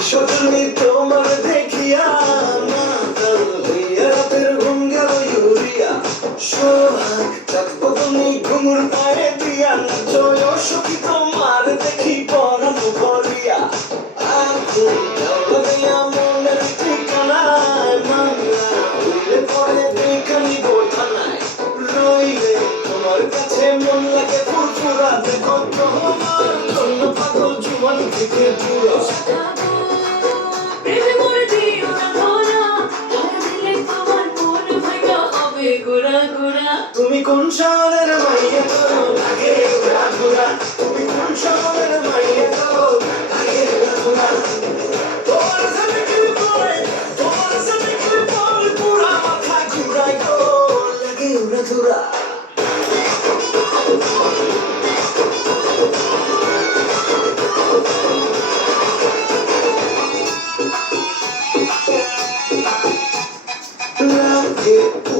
সজনী তোমার দেখিয়া মাতাল হইয়া রাতের ঘুম ভরিয়া আগুন মনের ঠিকানায় মামলা হইলে পরে রইলে তোমার কাছে মন লাগে ফুরফুরা দেখো তোমার গোড়া গোড়া তুমি কোন শহরের মাইয়া গো? লাগে ঘোরা ঘোরা। তুমি কোন শহরের মাইয়া গো? লাগে ঘোরা ঘোরা। সাথে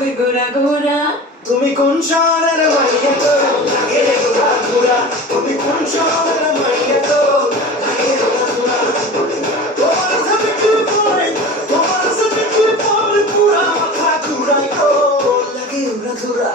হবে ঘোরা গোরা তুমি কোন শহরের মাইয়া তো? লাগে ঘোরা গোরা তুমি কোন শহরের মাইয়া তো? লাগে তো। লাগে গোরা গোরা